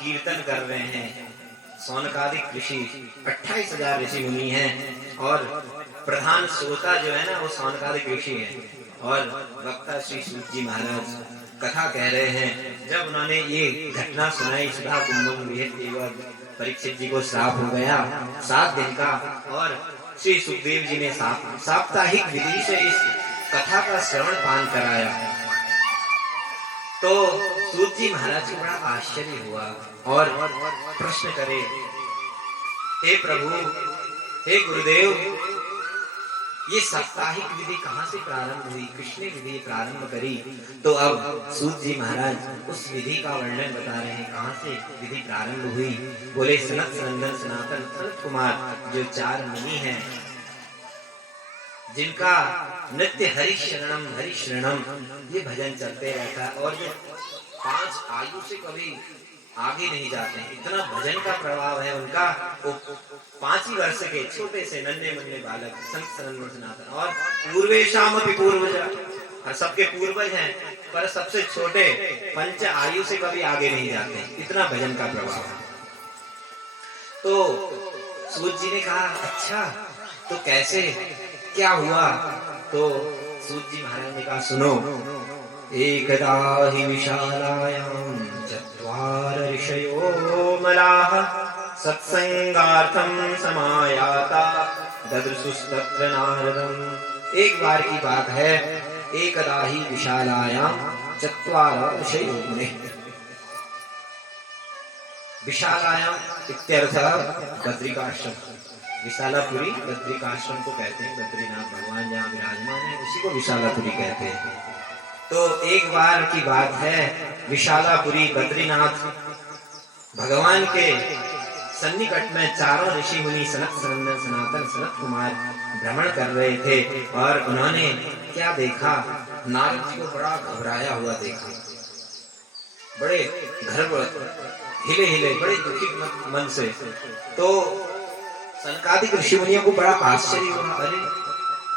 कीर्तन कर रहे हैं। सौनकादिक ऋषि 28,000 ऋषि मुनि हैं और प्रधान श्रोता जो है ना वो सौनकादिक ऋषि हैं और वक्ता श्री सूत जी महाराज कथा कह रहे हैं। जब उन्होंने ये घटना सुनाई, सुधा कुंभम विहत परीक्षित जी को श्राप हो गया 7 दिन का और श्री सुखदेव जी ने साप्ताहिक विधि से इस कथा का श्रवण पान कराया। तो सूत जी महाराज को बड़ा आश्चर्य हुआ और प्रश्न करे, हे प्रभु, हे गुरुदेव, ये साप्ताहिक विधि कहाँ से प्रारंभ हुई, किसने विधि प्रारंभ करी? तो अब सूत जी महाराज उस विधि का वर्णन बता रहे हैं, कहाँ से विधि प्रारंभ हुई। बोले, सनत सनंदन सनातन सनत कुमार जो 4 मुनि हैं, जिनका नित्य हरि शरणम ये भजन चलते रहता है और ये 5 आयु से कभी आगे नहीं जाते हैं। इतना भजन का प्रभाव है उनका। वो 5 ही वर्ष के छोटे से नन्हे मुन्ने बालक संत सनंदन सनातन और पूर्वेशाम अपि पूर्वज, और सबके पूर्वज हैं, पर सबसे छोटे 5 आयु से कभी आगे नहीं जाते। इतना भजन का प्रभाव है। तो सूत जी ने कहा, अच्छा तो कैसे, क्या हुआ? तो सूत जी महाराज ने कहा, सुनो, एकदा हि विशालायां 4 ऋषयो मलाः सत्संगार्थं समायाता ददृशुस्तत्र नारदम्। एक बार की बात है, एकदा हि विशालायां 4 ऋषयो मुनिः। विशालायां इत्यर्थः बद्रिकाश्रम, विशालापुरी बद्रिकाश्रम को कहते हैं। बद्रीनाथ भगवान जहाँ विराजमान है उसी को विशालापुरी कहते हैं। तो एक बार की बात है, विशालापुरी बद्रीनाथ भगवान के सन्निकट में 4 ऋषि मुनि सनत सनंदन सनातन सनत कुमार भ्रमण कर रहे थे और उन्होंने क्या देखा, नारद जी को बड़ा घबराया हुआ देखा, बड़े हिले हिले, बड़े दुखी मन से। तो सनकादिक ऋषि मुनियों को बड़ा आश्चर्य हुआ, अरे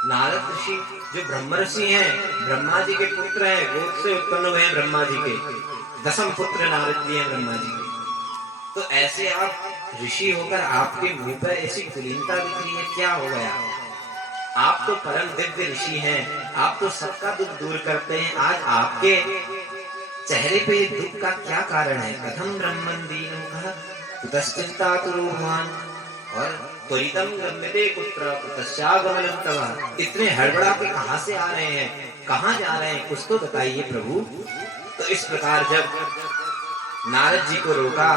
नारद ऋषि जो ब्रह्म ऋषि हैं, ब्रह्मा जी के पुत्र हैं, गोद से उत्पन्न हुए हैं ब्रह्मा जी के, 10म पुत्र नारद जी हैं ब्रह्मा जी के। तो ऐसे आप ऋषि होकर आपके मुंह पर ऐसी कुलीनता दिख रही है, क्या हो गया? आप तो परम दिव्य ऋषि हैं, आप तो सबका दुख दूर करते हैं, आज आपके चेहरे पे दुख का क्या कारण है? कथम ब्रह्मन दीनमुखः कुतश्चिंता तुरुमान और त्वरितम गम्यते कुत्र कुतश्चागमनं तव। इतने हड़बड़ा के कहाँ से आ रहे हैं, कहाँ जा रहे हैं, कुछ तो बताइए प्रभु। तो इस प्रकार जब नारद जी को रोका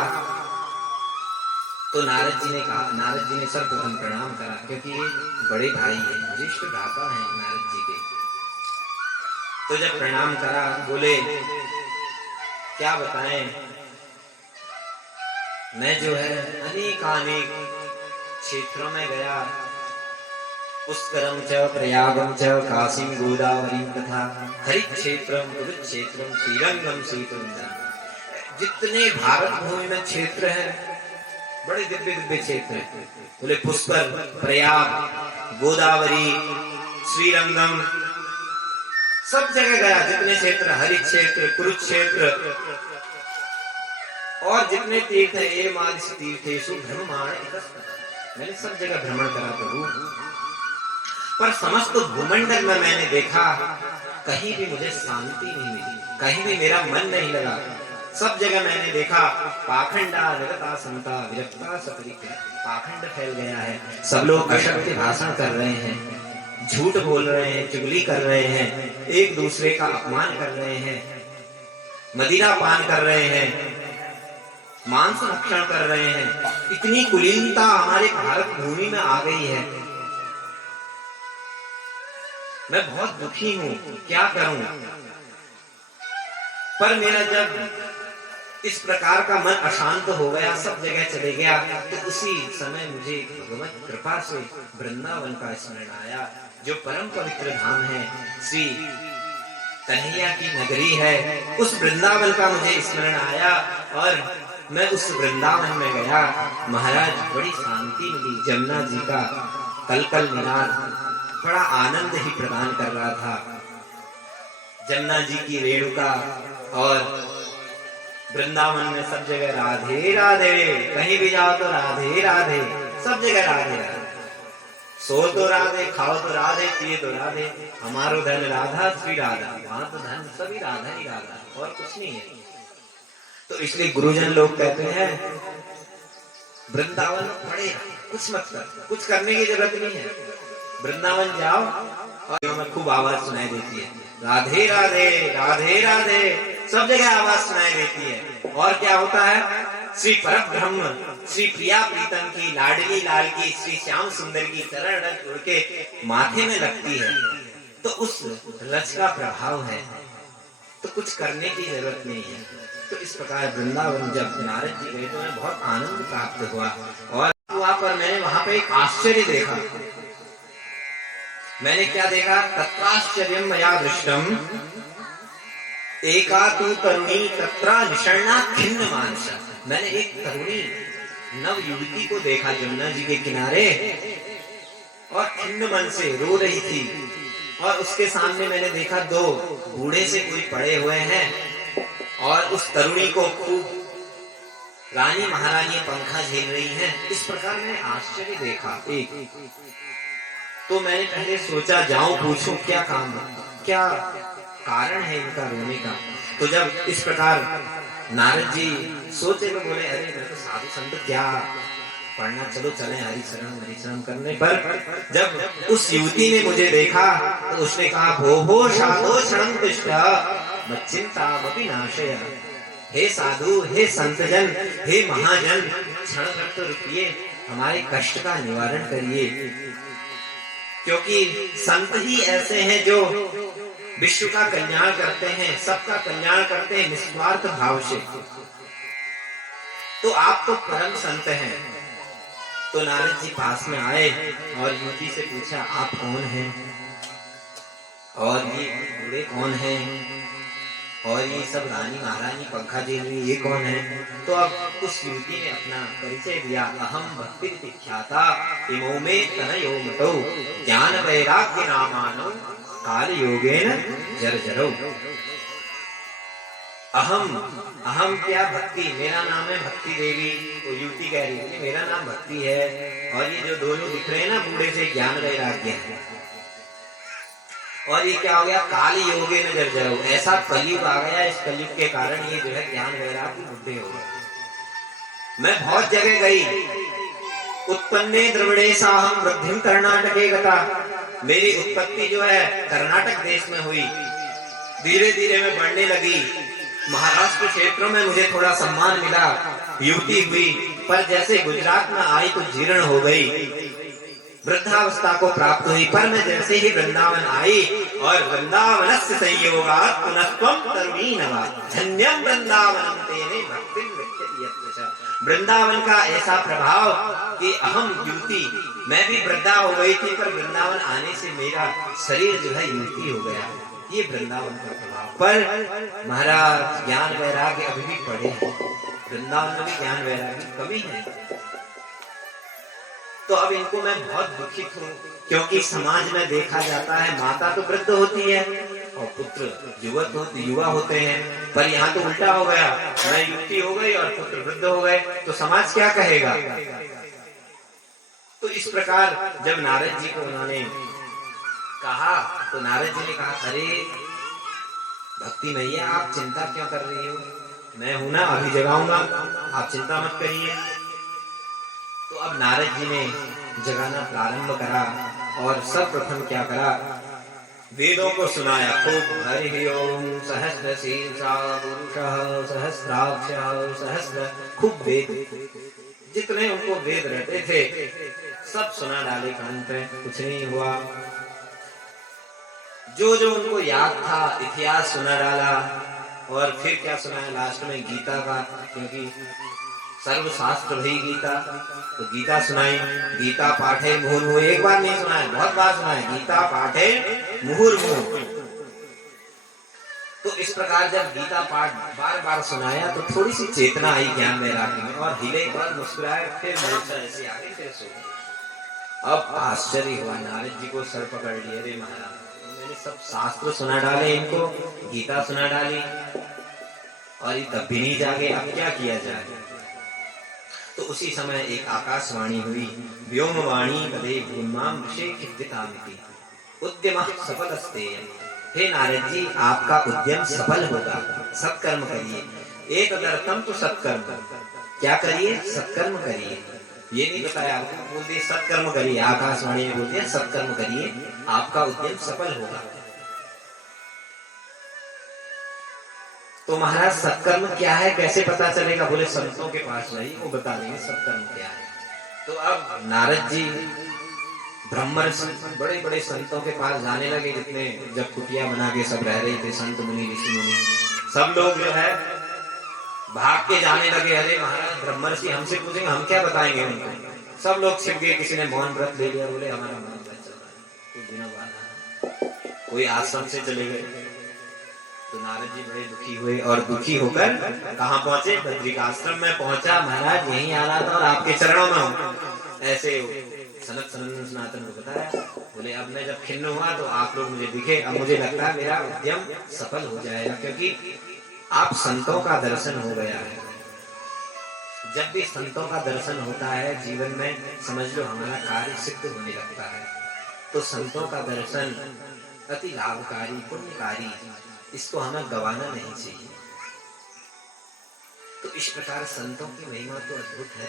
तो नारद जी ने सर्वप्रथम प्रणाम करा, क्योंकि ये बड़े भाई हैं, ज्येष्ठ भ्राता हैं नारद जी के। तो जब प्रणाम करा, बोले क्या बताएं, मैं जो है अनेकानेक क्षेत्रों में गया, पुष्करम च प्रयागम च काशीम गोदावरी तथा हरिक्षेत्रम कुरुक्षेत्रम श्रीरंगम सीतुंजन। जितने भारत भूमि में क्षेत्र हैं, बड़े दिव्य दिव्य क्षेत्र हैं। बोले पुष्कर, प्रयाग, गोदावरी, श्रीरंगम, सब जगह गया। जितने क्षेत्र, हरिक्षेत्र, कुरुक्षेत्र और जितने तीर्थ है, एवं आदि तीर्थेषु भ्रममाण इतस्ततः, मैंने सब जगह भ्रमण करा प्रभु। पर समस्त भूमंडल में मैंने देखा, कहीं भी मुझे शांति नहीं मिली, कहीं भी मेरा मन नहीं लगा। सब जगह मैंने देखा पाखंडा निरता समता विरक्ता सपरिक्र, पाखंड फैल गया है, सब लोग असत्य भाषण कर रहे हैं, झूठ बोल रहे हैं, चुगली कर रहे हैं, एक दूसरे का अपमान कर रहे हैं, मदिरा पान कर रहे हैं, मांस भक्षण कर रहे हैं। इतनी कुलीनता हमारे भारत भूमि में आ गई है। मैं बहुत दुखी हूं, क्या करूं? पर मेरा जब इस प्रकार का मन अशांत हो गया, सब जगह चले गया, तो उसी समय मुझे भगवत कृपा से वृंदावन का स्मरण आया, जो परम पवित्र धाम है, श्री कन्हैया की नगरी है। उस वृंदावन का मुझे स्मरण आया और मैं उस वृंदावन में गया। महाराज, बड़ी शांति मिली। जमुना जी का कलकल मिलान बड़ा आनंद ही प्रदान कर रहा था। जमुना जी की रेणुका और वृंदावन में सब जगह राधे राधे, कहीं भी जाओ तो राधे राधे, सब जगह राधे राधे। सो तो राधे, खाओ तो राधे, पिए तो राधे, हमारो धन राधा श्री राधा, वहां तो धन सभी राधा ही राधा, और कुछ नहीं है। तो इसलिए गुरुजन लोग कहते हैं वृंदावन पड़े, कुछ मत कर, कुछ करने की जरूरत नहीं है, वृंदावन जाओ और में खूब आवाज सुनाई देती है, राधे राधे राधे राधे, सब जगह आवाज सुनाई देती है। और क्या होता है, श्री परब्रह्म श्री प्रिया प्रीतम की, लाडली लाल की, श्री श्याम सुंदर की चरण रज उड़ के माथे में लगती है, तो उस रज का प्रभाव है, तो कुछ करने की जरूरत नहीं है। तो इस प्रकार वृंदावन जब नारद जी गए तो उन्हें बहुत आनंद प्राप्त हुआ, और वहां पर मैंने वहां पे एक आश्चर्य देखा। मैंने क्या देखा, तत्राश्चर्यम मया दृष्टम एका तु तरुणी तत्रा निषण्णा खिन्न मानसा। मैंने एक तरुणी नव युवती को देखा जमुना जी के किनारे, और खिन्न मन से रो रही थी, और उसके सामने मैंने देखा दो बूढ़े से कोई पड़े हुए हैं, और उस तरुणी को खूब रानी महारानी पंखा झेल रही हैं। इस प्रकार मैंने आश्चर्य देखा एक। तो मैंने पहले सोचा जाऊं पूछूं क्या काम, क्या कारण है इनका रोने का। तो जब इस प्रकार नारद जी सोचे तो बोले, अरे मैं तो साधु संत क्या पढ़ना, चलो चले हरिशरण करने। पर जब उस युवती ने मुझे देखा तो उसने कहा, भो भो साधो क्षणं तिष्ठ मच्चिंतामपि नाशय। हे साधु, हे संतजन, हे महाजन, क्षण भर तो रुकिए, हमारे कष्ट का निवारण करिए, क्योंकि संत ही ऐसे हैं जो विश्व का कल्याण करते हैं, सबका कल्याण करते हैं निस्वार्थ भाव से। तो आप तो परम संत हैं। तो नारद जी पास में आए और युवती से पूछा, आप कौन हैं, और ये बूढ़े कौन हैं, और ये सब रानी महारानी पंखा झेल रही, ये कौन है। तो अब उस युवती ने अपना परिचय दिया, अहम भक्ति ख्याता इमो में तनयो मतो ज्ञान वैराग्य नामानो काल योगेन जर्जरो। अहम क्या, भक्ति, मेरा नाम है भक्ति देवी। तो युवती कह रही है मेरा नाम भक्ति है, और ये जो दोनों दिख रहे हैं ना बूढ़े से, ज्ञान वैराग्य है। और ये क्या हो गया, काल योगे न जर्जरो, ऐसा कलयुग आ गया, इस कलयुग के कारण ये जो है ज्ञान वैराग्य बुद्धि हो गए। मैं बहुत जगह गई, उत्पन्ने द्रविड़े साहम वृद्धिम कर्नाटके गता, मेरी उत्पत्ति जो है कर्नाटक देश में हुई, धीरे धीरे मैं बढ़ने लगी, महाराष्ट्र क्षेत्रों में मुझे थोड़ा सम्मान मिला, युवती हुई, पर जैसे गुजरात में आई तो जीर्ण हो गई, वृद्धावस्था को प्राप्त हुई। पर मैं जैसे ही वृंदावन आई, और वृंदावनस्य संयोगात् पुनस्त्वं तरुणी नवा धन्यं वृंदावनं तेने भक्तिं विद्यति यत्र। वृंदावन का ऐसा प्रभाव कि अहम युवती, मैं भी वृद्धा हो गई थी, पर वृंदावन आने से मेरा शरीर जो है युवती हो गया। ये वृंदावन का प्रभाव। पर महाराज ज्ञान वैराग्य अभी भी पड़े हैं, वृंदावन में भी ज्ञान वैराग्य कमी है। तो अब इनको मैं बहुत दुखित हूँ, क्योंकि समाज में देखा जाता है माता तो वृद्ध होती है और पुत्र युवा होते हैं, पर यहाँ तो उल्टा हो गया, मैं युवती हो गई और पुत्र वृद्ध हो गए, तो समाज क्या कहेगा। तो इस प्रकार जब नारद जी को उन्होंने कहा, तो नारद जी ने कहा, अरे भक्ति मैया आप चिंता क्यों कर रही हो, मैं हूं ना, अभी जगाऊंगा, आप चिंता मत करिए। तो अब नारद जी ने जगाना प्रारंभ करा, और सर्वप्रथम क्या करा, वेदों को सुनाया खूब, हरि ओम सहस्र शीर्षा पुरुषः सहस्राक्ष सहस्र, खूब वेद, जितने उनको वेद रहते थे सब सुना डाले कान पे, कुछ नहीं हुआ। जो जो उनको याद था इतिहास सुना डाला, और फिर क्या सुनाया लास्ट में गीता का, क्योंकि सर्वशास्त्र भी गीता, तो गीता सुनाई, गीता पाठे मुहुर्मुहुः, एक बार नहीं सुनाया, बहुत बार सुनाया, गीता पाठे मुहुर्मुहुः। तो इस प्रकार जब गीता पाठ बार बार सुनाया तो थोड़ी सी चेतना आई ज्ञान वैराग्य में, और हिले पर मुस्कुराए, फिर मूर्छा ऐसी आ गई, फिर सो। अब आश्चर्य हुआ, नारद जी को सर पकड़ लिए, अरे महाराज मैंने सब शास्त्र सुना डाले इनको, गीता सुना डाली, और ये तब भी नहीं जागे, अब क्या किया जाए। तो उसी समय एक आकाशवाणी हुई, व्योमवाणी पदे भूमाम ऋषे खिद्यतामिति उद्यमः सफलस्ते। हे नारद जी, आपका उद्यम सफल होगा, सत्कर्म करिए। एक अदर्थम तो सत्कर्म, क्या करिए? सत्कर्म करिए। ये नहीं बताया आपको, बोल दिए सत्कर्म करिए। आकाशवाणी में बोल दिया सत्कर्म करिए, आपका उद्यम सफल होगा। तो महाराज सत्कर्म क्या है, कैसे पता चलेगा? बोले संतों के पास जाइए, वो बता देंगे सत्कर्म क्या है। तो अब नारद जी ब्रह्मर्षि बड़े बड़े संतों के पास जाने लगे, जितने जब कुटिया बना के सब रह रहे थे, संत मुनि ऋषि मुनि, सब लोग जो है भाग के जाने लगे। अरे महाराज ब्रह्मर्षि हमसे पूछेंगे, हम क्या बताएंगे उनको। सब लोग छिप गए, किसी ने मौन व्रत ले लिया, बोले हमारा मौन व्रत चल रहा है, कुछ दिनों बाद कोई आश्रम से चले गए। तो नारद जी बड़े दुखी हुए और दुखी होकर कहाँ पहुंचे? बद्रिकाश्रम में पहुंचा। महाराज यहीं आ रहा था और आपके चरणों में हूं। ऐसे सनत सनंदन सनातन को बताया। बोले अब मैं जब खिन्न हुआ तो आप लोग मुझे दिखे, अब मुझे लगता है मेरा उद्यम सफल हो जाएगा, क्योंकि आप संतों का दर्शन हो गया है। जब भी संतों का दर्शन होता है जीवन में, समझ लो हमारा कार्य सिद्ध होने लगता है। तो संतों का दर्शन अति लाभकारी पुण्यकारी, इसको हमें गवाना नहीं चाहिए। तो इस प्रकार संतों की महिमा तो अद्भुत है।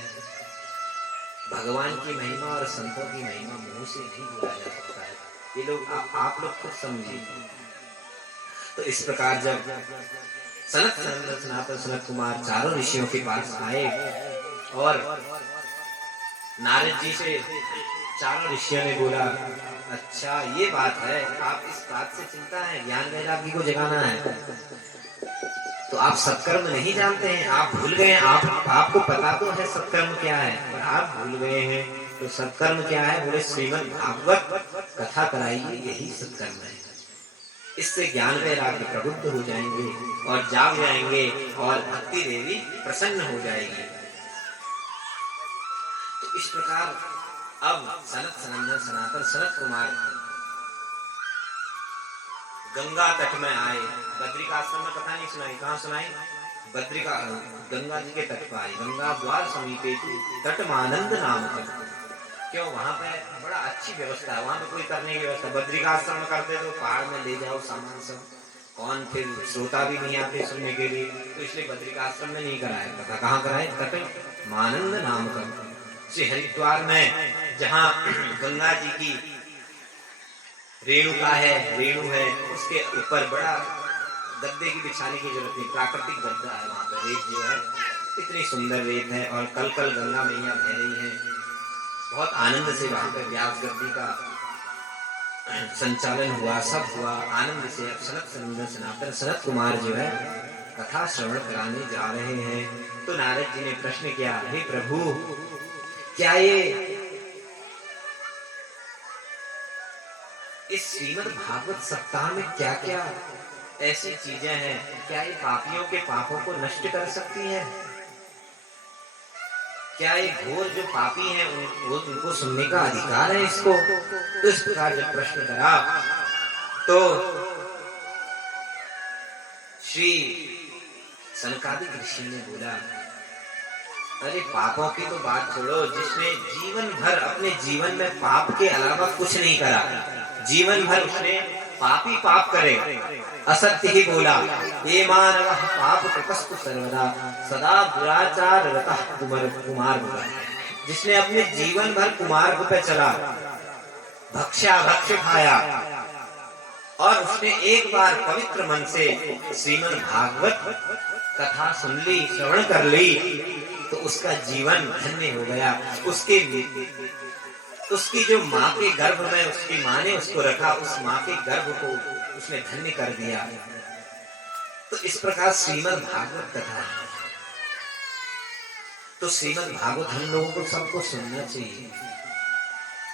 भगवान की महिमा और संतों की महिमा मुंह से नहीं बोला जा सकता है। ये लोग आप लोग खुद समझिए। तो इस प्रकार जब सनत सनंदन सनातन सनत कुमार चारों ऋषियों के पास आए और नारद जी से चारों ऋषियों ने बोला, अच्छा ये बात है, आप इस बात से चिंता है, ज्ञान वैराग्य को जगाना है, तो आप सत्कर्म नहीं जानते हैं, आप भूल गए हैं। आपको पता तो है सत्कर्म क्या है, पर आप भूल गए हैं। तो सत्कर्म क्या है? बोले श्रीमद् भागवत कथा कराइए, यही सत्कर्म है। इससे ज्ञान वैराग्य प्रबुद्ध हो जाएंगे और जाग जाएंगे और भक्ति देवी प्रसन्न हो जाएगी। तो इस प्रकार अब सनत सनंदन सनातन सनत कुमार गंगा तट में आए। बद्रिकाश्रम में कथा नहीं सुनाई, कहाँ सुनाई? बद्रिका गंगा जी के तट पर आई। गंगा द्वार समीपे तटमानंद नाम का, क्यों? वहां पे बड़ा अच्छी व्यवस्था है, वहां पे कोई करने की व्यवस्था। बद्रिकाश्रम में करते तो पहाड़ में ले जाओ सामान सब, कौन फिर श्रोता भी नहीं आते सुनने के लिए, तो इसलिए बद्रिकाश्रम में नहीं कराया कथा। कहाँ कराए? तटमानंद नाम का, श्री हरिद्वार में, जहाँ गंगा जी की रेणुका है, रेणु है, उसके ऊपर बड़ा गद्दे की बिछाने की जरूरत नहीं, प्राकृतिक गद्दा है वहां पर। रेत जो है इतनी सुंदर रेत है और कल कल गंगा मैया बह रही है। बहुत आनंद से वहां पर व्यास गद्दी का संचालन हुआ, सब हुआ आनंद से। अब सनत सनंदन सनातन सनत कुमार जो है कथा श्रवण कराने जा रहे हैं। तो नारद जी ने प्रश्न किया, हे प्रभु, क्या ये इस श्रीमद् भागवत सप्ताह में क्या क्या ऐसी चीजें हैं, क्या ये पापियों के पापों को नष्ट कर सकती हैं? क्या ये घोर जो पापी हैं उनको सुनने का अधिकार है इसको? तो इस प्रकार जब प्रश्न करा तो श्री सनकादिक ऋषि ने बोला, अरे पापों की तो बात छोड़ो, जिसने जीवन भर अपने जीवन में पाप के अलावा कुछ नहीं करा, जीवन भर उसने पापी पाप करे, असत्य ही बोला, ये मानव पाप कृतस्तु सर्वदा सदा दुराचार रतः कुमार बोला, जिसने अपने जीवन भर कुमार्ग पे चला, भक्ष्या भक्ष्य खाया और उसने एक बार पवित्र मन से श्रीमद् भागवत कथा सुन ली, श्रवण कर ली, तो उसका जीवन धन्य हो गया। उसकी जो माँ के गर्भ में उसकी माँ ने उसको रखा, उस माँ के गर्भ को उसने धन्य कर दिया। तो इस प्रकार श्रीमद् भागवत कथा है। तो श्रीमद् भागवत हम लोगों को सबको सुनना चाहिए।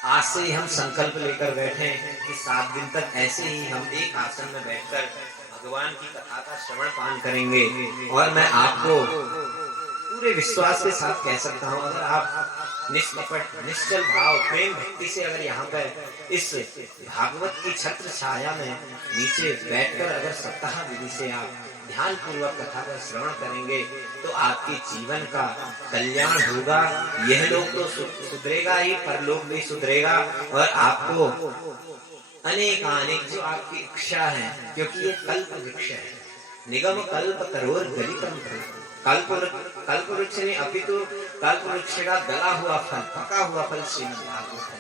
आज से ही हम संकल्प लेकर बैठे कि 7 दिन तक ऐसे ही हम एक आसन में बैठकर भगवान की कथा का श्रवण पान करेंगे। और मैं आपको पूरे विश्वास के साथ कह सकता हूँ, अगर आप निष्कपट निश्चल भाव प्रेम भक्ति से अगर यहाँ पर इस भागवत की छत्र छाया में नीचे बैठकर अगर सप्ताह विधि से आप ध्यान पूर्वक कथा का श्रवण करेंगे तो आपके जीवन का कल्याण होगा। यह लोग तो सुधरेगा ही, परलोक भी सुधरेगा और आपको अनेक जो आपकी इच्छा है, क्योंकि ये कल्प वृक्ष है, निगम कल्प तरोर गलितम कल्प वृक्ष नहीं, अभी तो कल्प वृक्ष का गला हुआ फल, पका हुआ फल श्रीमद् भागवत है।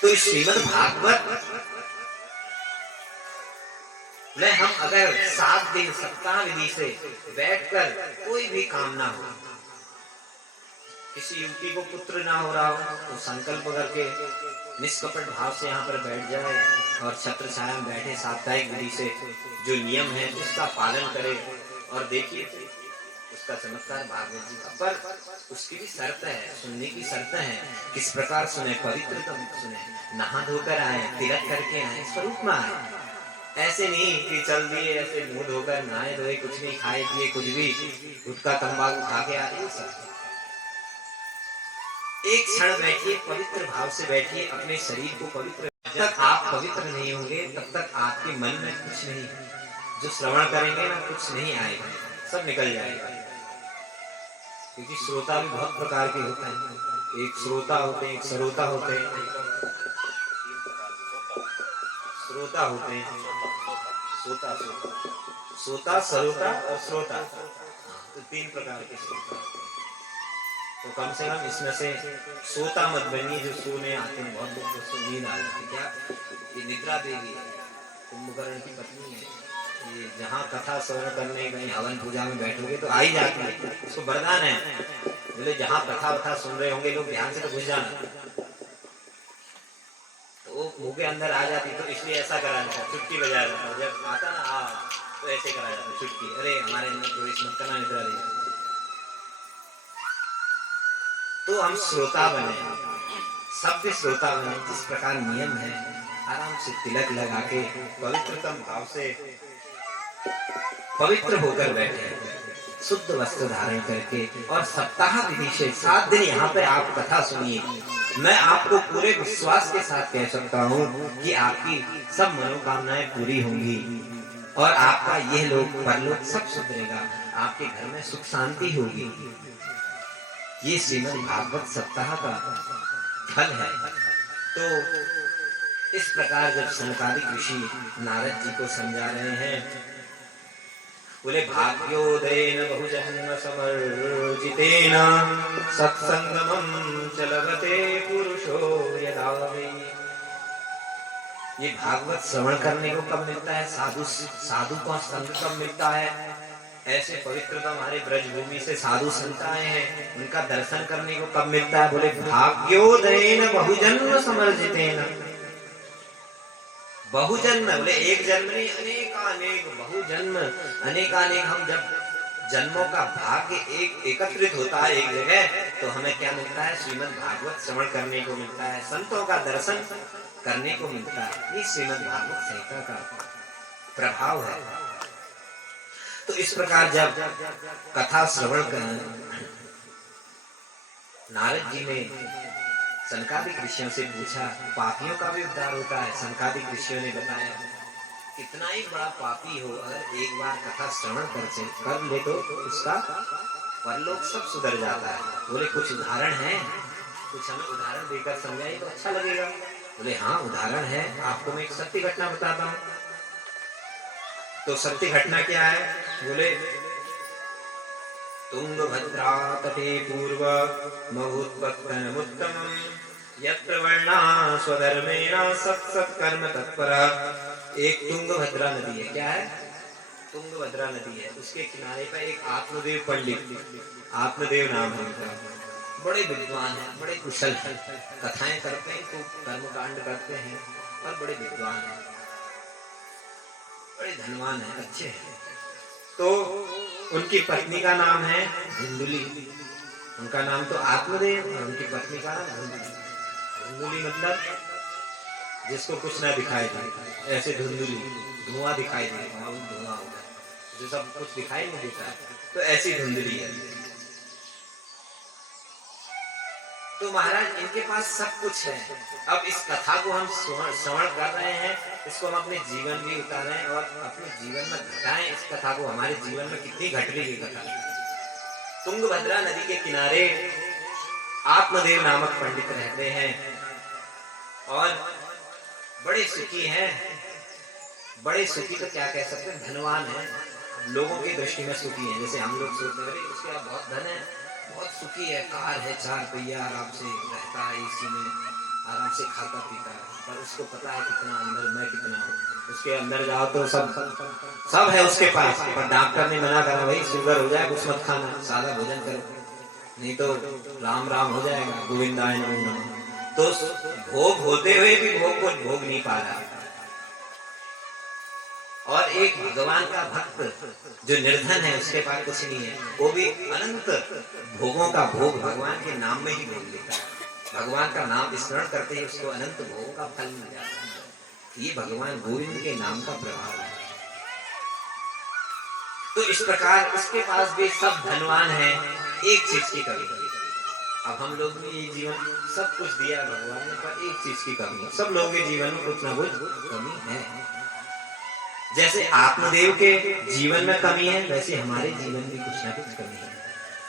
तो श्रीमद् भागवत में हम अगर 7 दिन सप्ताह विधि से बैठकर कोई भी कामना हो, किसी युवती को पुत्र ना हो रहा हो तो संकल्प करके निष्कपट भाव से यहाँ पर बैठ जाए और छत्र छाया में बैठे साप्ताहिक विधि से जो नियम है उसका पालन करे और देखिए उसका चमत्कार भागवत जी का। पर उसकी भी शर्त है, सुनने की शर्त है। किस प्रकार सुने? पवित्रतम सुने, नहा धोकर आए, तिलक करके आए, स्वरूप में आए। ऐसे नहीं कि चल दिए ऐसे मुंह धोकर, नहाए धोए, कुछ नहीं खाए पिए, कुछ भी गुटखा तंबाकू खा के आ रही है। एक क्षण बैठिए, पवित्र भाव से बैठिए, अपने शरीर को पवित्र। जब तक आप पवित्र नहीं होंगे तब तक आपके मन में कुछ नहीं, जो श्रवण करेंगे ना कुछ नहीं आएगा, सब निकल जाएगा। क्योंकि श्रोता भी बहुत प्रकार के होते हैं, एक श्रोता होते हैं, एक सरोता होते हैं, श्रोता होते हैं, सोता सरोता और श्रोता, तो 3 प्रकार के श्रोता होते हैं। तो कम से कम इसमें से सोता मत बनिए, जो सोने आते हैं बहुत लोग को नींद आ जाती है। क्या ये निद्रा देवी है, कुंभकर्ण की पत्नी है, ये जहाँ कथा श्रवण करने कहीं हवन पूजा में बैठोगे तो आ ही जाती है, उसको वरदान है। बोले जहाँ कथा वथा सुन रहे होंगे लोग ध्यान से तो घुस जाना, तो वो मुंह के अंदर आ जाती, तो इसलिए ऐसा करा जाता है, चुटकी बजाया जाता है। जब आता ना तो ऐसे करा जाता है चुटकी, अरे हमारे अंदर प्रवेश मत करना, निद्रा देवी। तो हम श्रोता बने, सभ्य श्रोता बने। जिस प्रकार नियम है, आराम से तिलक लगा के पवित्रतम भाव से पवित्र होकर बैठे, शुद्ध वस्त्र धारण करके, और सप्ताह विधि से 7 दिन यहाँ पे आप कथा सुनिए। मैं आपको पूरे विश्वास के साथ कह सकता हूँ कि आपकी सब मनोकामनाएं पूरी होंगी और आपका यह लोक परलोक सब सुधरेगा, आपके घर में सुख शांति होगी। ये श्रीमद् भागवत सप्ताह का फल है। तो इस प्रकार जब सनकादिक ऋषि नारद जी को समझा रहे हैं, बोले भाग्योदयेन बहुजन्म समर्जितेन सत्संगमं च लभते पुरुषो यदा वै। ये भागवत श्रवण करने को कब मिलता है? साधु को संग कब मिलता है? ऐसे पवित्रता हमारे ब्रजभूमि से साधु संत आए हैं, उनका दर्शन करने को कब मिलता है? बोले भाग्योदयेन बहुजन्म समर्जितेन। बहुजन्म बोले एक जन्म नहीं, अनेकानेक बहुजन्म, अनेकानेक। हम जब जन्मों का भाग्य एकत्रित होता है एक जगह, तो हमें क्या मिलता है? श्रीमद् भागवत श्रवण करने को मिलता है, संतों का दर्शन करने को मिलता है। ये श्रीमद् भागवत संहिता का प्रभाव है। तो इस प्रकार जब कथा श्रवण कर नारद जी ने सनकादिक ऋषियों से पूछा, पापियों का भी उद्धार होता है? सनकादिक ऋषियों ने बताया, कितना ही बड़ा पापी हो, अगर एक बार कथा श्रवण कर ले तो उसका परलोक सब सुधर जाता है। बोले कुछ उदाहरण है, कुछ हमें उदाहरण देकर समझाइए तो अच्छा लगेगा। बोले हाँ उदाहरण है, आपको मैं एक सत्य घटना बताता हूँ। तो सत्य घटना क्या है? बोले तुंगभद्रा तटे पूर्व महोत्पत्तनमुत्तमं यत्र वर्णा स्वधर्मेण सत्सत्कर्म तत्परा। एक तुंगभद्रा नदी है। क्या है? तुंगभद्रा नदी है। उसके किनारे पर एक आत्मदेव पंडित, आत्मदेव नाम है उनका, बड़े विद्वान हैं, बड़े कुशल हैं, कथाएं करते हैं, खूब कर्मकांड करते हैं और बड़े विद्वान हैं, बड़े धनवान हैं, अच्छे हैं। तो उनकी पत्नी का नाम है धुंधुली। उनका नाम तो आत्मदेव और उनकी पत्नी का नाम धुंधुली। धुंधुली मतलब जिसको कुछ ना दिखाई दे, ऐसे धुंधुली, धुआं दिखाई दे, धुआं होता है, जो सब कुछ दिखाई नहीं देता है, तो ऐसी धुंधुली है। तो महाराज इनके पास सब कुछ है। अब इस कथा को हम श्रवण कर रहे हैं इसको हम अपने जीवन भी उतारें और अपने जीवन में घटाएं इस कथा को। हमारे जीवन में कितनी घट रही है कथा। तुंगभद्रा नदी के किनारे आत्मदेव नामक पंडित रहते हैं और बड़े सुखी हैं। बड़े सुखी तो क्या कह सकते हैं, धनवान है, लोगों की दृष्टि में सुखी है। जैसे हम लोग सोचते हैं उसके पास बहुत धन है, बहुत सुखी है, कार है, 4 पहिया, आराम से रहता है, इसी में आराम से खाता पीता है, पर उसको पता है कितना अंदर मैं कितना हूँ। उसके अंदर जाओ तो सब है उसके पास, पर डॉक्टर ने मना करा भाई शुगर हो जाए कुछ मत खाना, सादा भोजन करो, नहीं तो राम राम हो जाएगा, गोविंदाय नमो नमः। तो भोग होते हुए भी भोग को भोग नहीं पा रहा। और एक भगवान का भक्त जो निर्धन है, उसके पास कुछ नहीं है, वो भी अनंत भोगों का भोग भगवान के नाम में ही भोग लेता है। भगवान का नाम स्मरण करते ही उसको अनंत भोगों का फल मिल जाता है। ये भगवान गोविंद के नाम का प्रभाव है। तो इस प्रकार उसके पास भी सब धनवान है, एक चीज की कमी है। अब हम लोग ने ये जीवन सब कुछ दिया भगवान ने, पर एक चीज की कमी है। सब लोगों के जीवन में कुछ ना कुछ कमी है। जैसे आत्मदेव के जीवन में कमी है, वैसे हमारे जीवन में कुछ ना कुछ कमी है।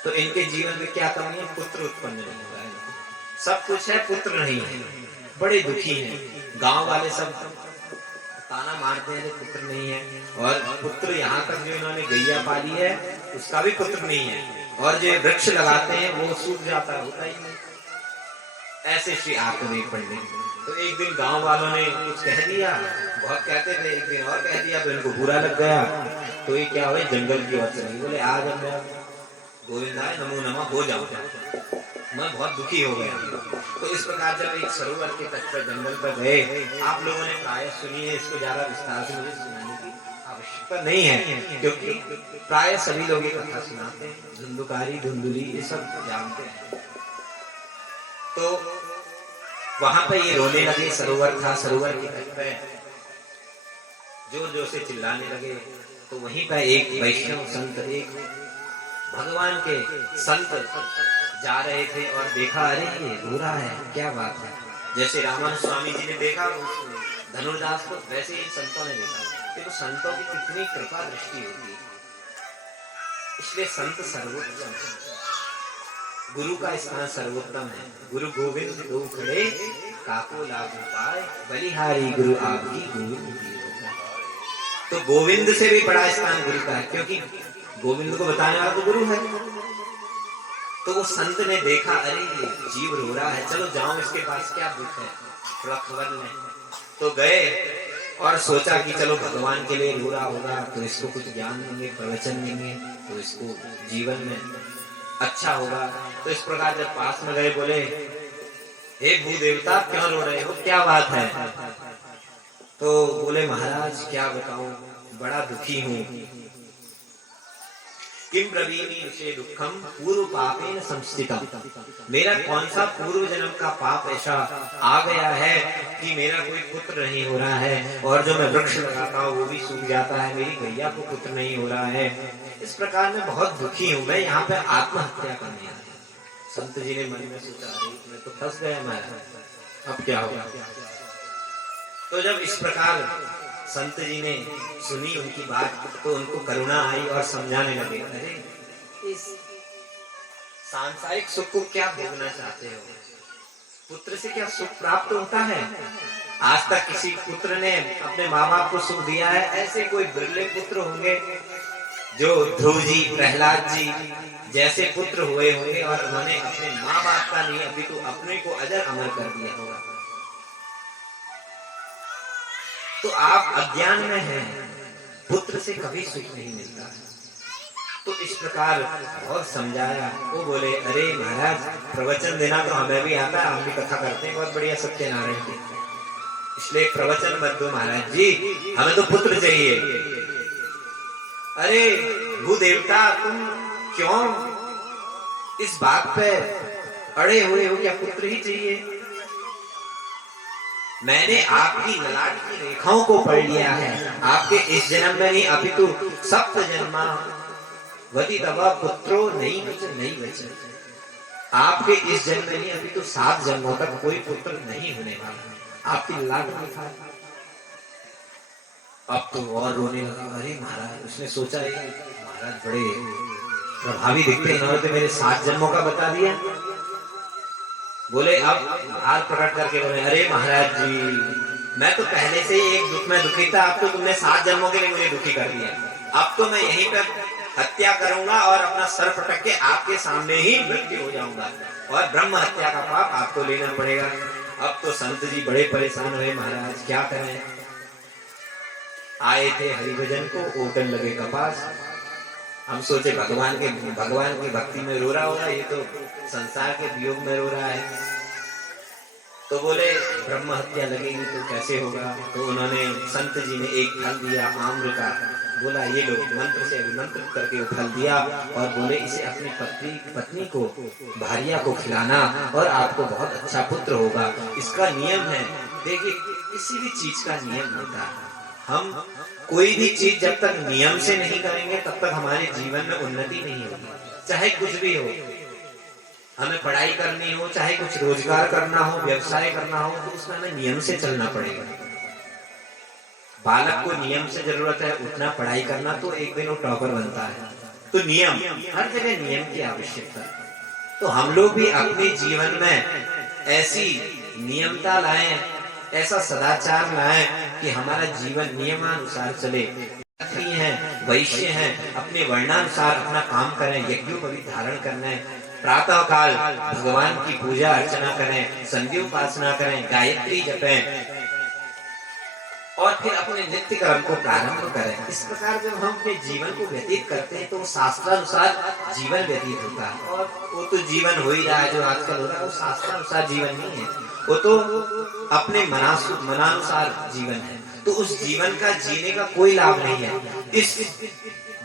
तो इनके जीवन में क्या कमी है? पुत्र उत्पन्न नहीं हो रहा है। सब कुछ है, पुत्र नहीं है, बड़े दुखी हैं। गांव वाले सब ताना मारते हैं पुत्र नहीं है, और पुत्र यहाँ तक जो इन्होंने गैया पाली है उसका भी पुत्र नहीं है, और जो वृक्ष लगाते हैं वो सूख जाता है, होता ही नहीं। ऐसे श्री आत्मदेव पंडित। तो एक दिन गांव वालों ने कुछ कह दिया, बहुत कहते थे, एक दिन और कह दिया तो इनको बुरा लग गया। तो ये क्या हुए, जंगल की ओर चले, बोले आज मैं गोविंदाय नमो नमः हो जाऊंगा, मैं बहुत दुखी हो गया। तो इस प्रकार जब एक सरोवर के तट पर जंगल पर गए, आप लोगों ने प्राय सुनी है, इसको ज्यादा विस्तार से मुझे सुनाने की आवश्यकता नहीं है, क्योंकि प्राय सभी लोग ये कथा सुनाते हैं, धुंधुकारी धुंधुली ये सब जानते हैं। तो वहां पे ये रोने लगे, सरोवर था, सरोवर के तट पे जोर जोर से चिल्लाने लगे। तो वहीं पर एक वैष्णव संत, एक भगवान के संत जा रहे थे और देखा, अरे ये रो रहा है, क्या बात है। जैसे रामानंद स्वामी जी ने देखा धनुर्दास को, वैसे ही संतों ने देखा। देखो संतों की कितनी कृपा दृष्टि होती है। इसलिए संत सर्वोत्तम है, गुरु का स्थान सर्वोत्तम है। गुरु गोविंद दो खड़े, काको लागू पाए, बलिहारी गुरु आपकी गोविंद की। तो गोविंद से भी बड़ा स्थान गुरु का है, क्योंकि गोविंद को बताने वाला तो गुरु है। तो वो संत ने देखा, अरे ये जीव रो रहा है, चलो जाओ इसके पास, क्या दुख है, थोड़ा खबर लें। तो गए और सोचा कि चलो भगवान के लिए रो रहा होगा तो इसको कुछ ज्ञान देंगे, प्रवचन देंगे, तो इसको जीवन में अच्छा होगा। तो इस प्रकार जब पास में गए, बोले हे भूदेवता क्यों रो रहे हो, क्या बात है। तो बोले महाराज क्या बताऊं, बड़ा दुखी हूं। किम ब्रवीमि विषय दुखम पूर्व पापेन संस्थितम। मेरा कौन सा पूर्व जन्म का पाप ऐसा आ गया है कि मेरा कोई पुत्र नहीं हो रहा है, और जो मैं वृक्ष लगाता हूँ वो भी सूख जाता है, मेरी गैया को पुत्र नहीं हो रहा है। इस प्रकार मैं बहुत दुखी हूँ, मैं यहाँ पे आत्महत्या करने आया। संत जी ने मन में सोचा, मैं तो फंस गया, मैं अब क्या होगा। तो जब इस प्रकार संत जी ने सुनी उनकी बात, तो उनको करुणा आई और समझाने लगे, अरे इस सांसारिक सुख को क्या भोगना चाहते हो, पुत्र से क्या सुख प्राप्त होता है। आज तक किसी पुत्र ने अपने माँ बाप को सुख दिया है? ऐसे कोई बिरले पुत्र होंगे जो ध्रुव जी, प्रहलाद जी जैसे पुत्र हुए होंगे, और उन्होंने अपने माँ बाप का नहीं अपितु अपने को अजर अमर कर दिया होगा। तो आप अज्ञान में हैं, पुत्र से कभी सुख नहीं मिलता है। तो इस प्रकार बहुत समझाया। वो बोले, अरे महाराज प्रवचन देना तो हमें भी आता है, हम भी कथा करते हैं, बहुत बढ़िया सत्यनारायण की, इसलिए प्रवचन मत दो महाराज जी, हमें तो पुत्र चाहिए। अरे भूदेवता तुम क्यों इस बात पे अड़े हुए हो, क्या पुत्र ही चाहिए। मैंने आपकी ललाट की रेखाओं को पढ़ लिया है, आपके इस जन्म में नहीं अपितु सप्त जन्मा वति तवा पुत्रो नहीं बचे। आपके इस जन्म में नहीं अपितु 7 जन्मों तक कोई पुत्र नहीं होने वाला, आपकी ललाट में लिखा है। अब तो और रोने लगा। अरे महाराज, उसने सोचा ये महाराज बड़े प्रभावी दिखते हैं, इन्होंने तो मेरे 7 जन्मों का बता दिया। बोले अब हाथ प्रकट करके बोले, अरे महाराज जी, मैं तो पहले से ही एक दुख में दुखी था, अब तो तुमने 7 जन्मों के लिए मुझे दुखी कर दिया। अब तो मैं यहीं पर हत्या करूंगा और अपना सर पटक के आपके सामने ही मृत्यु हो जाऊंगा, और ब्रह्म हत्या का पाप आपको लेना पड़ेगा। अब तो संत जी बड़े परेशान हुए, महाराज क्या करें। आए थे हरिभजन को, ओटन लगे कपास। हम सोचे भगवान की भक्ति में रो रहा होगा, ये तो संसार के वियोग में रो रहा है। तो बोले ब्रह्म हत्या लगेगी तो कैसे होगा। तो उन्होंने संत जी ने एक फल दिया आम्र का, बोला ये लो, मंत्र से अभिमंत्रित करके वो फल दिया, और बोले इसे अपनी पत्नी को, भारिया को खिलाना और आपको बहुत अच्छा पुत्र होगा। इसका नियम है। देखिए किसी भी चीज का नियम होता है। हम कोई भी चीज जब तक नियम से नहीं करेंगे तब तक हमारे जीवन में उन्नति नहीं होगी। चाहे कुछ भी हो, हमें पढ़ाई करनी हो, चाहे कुछ रोजगार करना हो, व्यवसाय करना हो, तो उसमें हमें नियम से चलना पड़ेगा। बालक को नियम से जरूरत है, उतना पढ़ाई करना, तो एक दिन वो टॉपर बनता है। तो नियम, हर जगह नियम की आवश्यकता है। तो हम लोग भी अपने जीवन में ऐसी नियमता लाएं, ऐसा सदाचार लाएं कि हमारा जीवन नियमानुसार चले। हैं, वैश्य हैं, अपने वर्णानुसार अपना काम करें, यज्ञोपवीत धारण करना है, प्रातः काल भगवान की पूजा अर्चना करें, संध्या उपासना करें, गायत्री जपें, और फिर अपने नित्य कर्म को प्रारंभ करें। इस प्रकार जब हम अपने जीवन को व्यतीत करते हैं तो शास्त्रानुसार जीवन व्यतीत होता है। और वो तो जीवन हो ही रहा है जो आजकल हो रहा है, वो शास्त्रानुसार जीवन नहीं है, वो तो अपने मनानुसार जीवन है। तो उस जीवन का जीने का कोई लाभ नहीं है। इस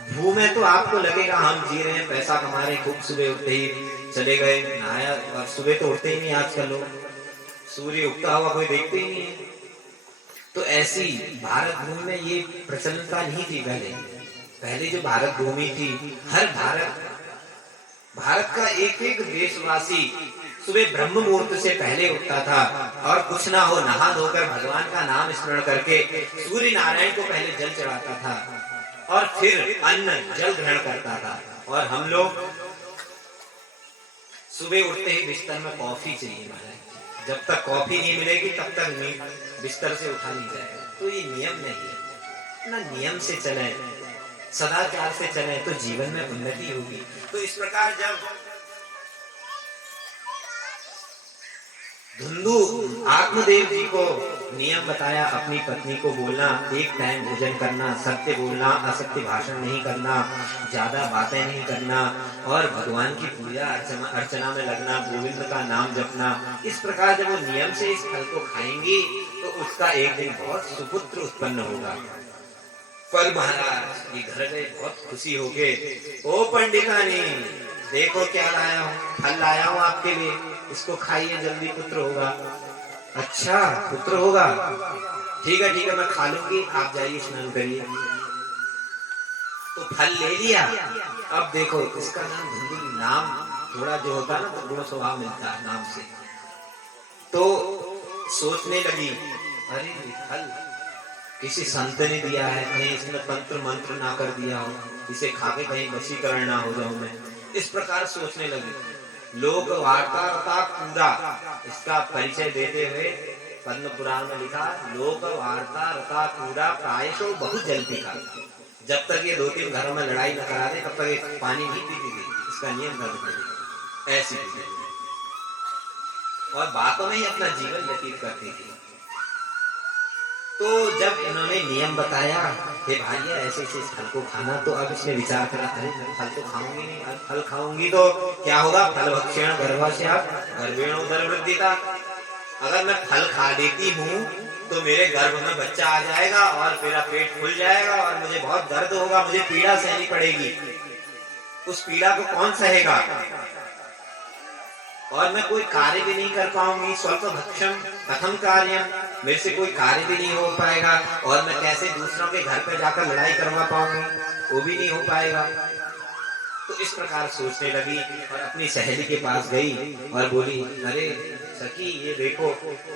भूमि में तो आपको लगेगा हम जी रहे हैं, पैसा कमा रहे हैं, खूब सुबह उठते ही चले गए नहाया, और सुबह तो उठते ही नहीं आजकल लोग, सूर्य उगता हुआ कोई देखते ही नहीं है। तो ऐसी भारत भूमि में ये प्रचलनता नहीं थी। पहले जो भारत भूमि थी, हर भारत का एक एक देशवासी सुबह ब्रह्म मुहूर्त से पहले उठता था, और कुछ ना हो नहा धोकर भगवान का नाम स्मरण करके सूर्य नारायण को पहले जल चढ़ाता था, और फिर अन्न जल ग्रहण करता था। और हम लोग सुबह उठते ही बिस्तर में कॉफी चाहिए महाराज, जब तक कॉफी नहीं मिलेगी तब तक बिस्तर से उठा नहीं जाएगा। तो ये नियम नहीं है। ना नियम से चले, सदाचार से चले, तो जीवन में उन्नति होगी। तो इस प्रकार जब धुंधु आत्मदेव जी को नियम बताया, अपनी पत्नी को बोलना, एक टाइम भोजन करना, सत्य बोलना, असत्य भाषण नहीं करना, ज्यादा बातें नहीं करना, और भगवान की पूजा अर्चना में लगना, गोविंद का नाम जपना। इस प्रकार जब वो नियम से इस फल को खाएंगी तो उसका एक दिन बहुत सुपुत्र उत्पन्न होगा। पर महाराज ये घर गए बहुत खुशी हो गए। ओ पंडितानी, देखो क्या लाया हूँ, फल लाया हूँ आपके लिए, इसको खाइए, जल्दी पुत्र होगा। अच्छा पुत्र होगा, ठीक है मैं खा लूंगी, आप जाइए स्नान करिए। तो फल ले लिया। अब देखो इसका नाम धुंधुल, नाम थोड़ा जो होता है ना तो गुण स्वभाव मिलता है नाम से। तो सोचने लगी, अरे फल किसी संत ने दिया है, कहीं इसमें तंत्र मंत्र ना कर दिया हो, इसे खाके कहीं वशीकरण ना हो जाऊं मैं। इस प्रकार सोचने लगी। लोक वार्ता कूड़ा, इसका परिचय देते हुए पद्म पुराण में लिखा, लोक वार्ता रता कूड़ा प्रायशो बहु जल पीता। जब तक ये 2-3 घरों में लड़ाई न करा दे तब तक ये पानी नहीं पीती थी, इसका नियम कर देती ऐसी थी, और बातों में ही अपना जीवन व्यतीत करती थी। तो जब इन्होंने नियम बताया, हे भाइया ऐसे ऐसे फल को खाना, तो अब इसने विचार करा, अरे फल तो खाऊंगी नहीं, अब फल खाऊंगी तो क्या होगा, फल भक्षण गर्भाशयात् गर्भेणोदर वृद्धिता। अगर मैं फल खा लेती हूँ तो मेरे गर्भ में बच्चा आ जाएगा और मेरा पेट फूल जाएगा और मुझे बहुत दर्द होगा, मुझे पीड़ा सहनी पड़ेगी। उस पीड़ा को कौन सहेगा, और मैं कोई कार्य भी नहीं कर पाऊंगी। स्वल्प भक्षण कथम कार्यम, मेरे से कोई कार्य भी नहीं हो पाएगा, और मैं कैसे दूसरों के घर पर जाकर लड़ाई करवा पाऊंगी, वो भी नहीं हो पाएगा। तो इस प्रकार सोचने लगी और अपनी सहेली के पास गई और बोली, अरे सखी ये देखो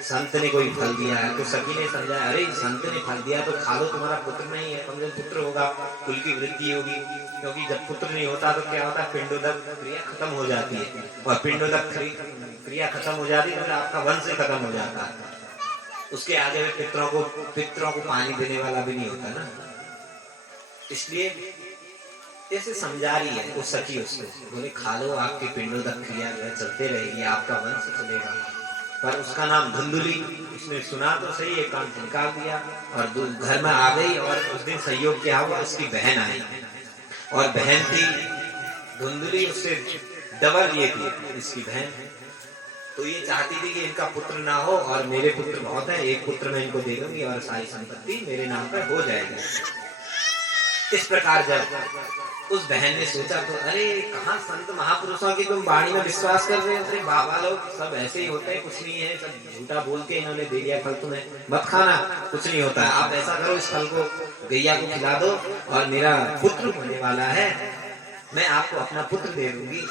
संत ने कोई फल दिया है। तो सखी ने समझा, अरे संत ने फल दिया तो खा लो, तुम्हारा पुत्र नहीं है, कम से कम पुत्र होगा, कुल की वृद्धि होगी। क्योंकि जब पुत्र नहीं होता तो क्या होता है, पिंडोदक क्रिया खत्म हो जाती है, और पिंडोदक क्रिया खत्म हो जाती है तो आपका वंश खत्म हो जाता है। उसके आगे में पितरों को पानी देने वाला भी नहीं होता ना। इसलिए ऐसे समझा रही है वो सखी उसको, बोले खा लो, आपकी पिंडोदक क्रिया जो है चलते रहेगी, आपका वंश चलेगा। पर उसका नाम धुंधुली, उसने सुना तो सही, एक कान निकाल दिया और घर में आ गई। और उस दिन संयोग क्या हुआ, उसकी बहन आई, और बहन थी धुंधुली, उससे डबल ये थी इसकी बहन। तो ये चाहती थी कि इनका पुत्र ना हो, और मेरे पुत्र बहुत है, एक पुत्र मैं इनको दे दूंगी और सारी संपत्ति मेरे नाम पर हो जाएगी। इस प्रकार जब उस बहन ने सोचा तो अरे कहाँ संत महापुरुषों की तुम वाणी में विश्वास कर रहे हो, अरे बाबा लोग सब ऐसे ही होते हैं, कुछ नहीं है, सब झूठा बोल के इन्होंने दे दिया फल, तुम्हें मत खाना, कुछ नहीं होता है। आप ऐसा करो, इस फल को गैया को खिला दो, और मेरा पुत्र होने वाला है, मैं आपको अपना पुत्र दे दूंगी,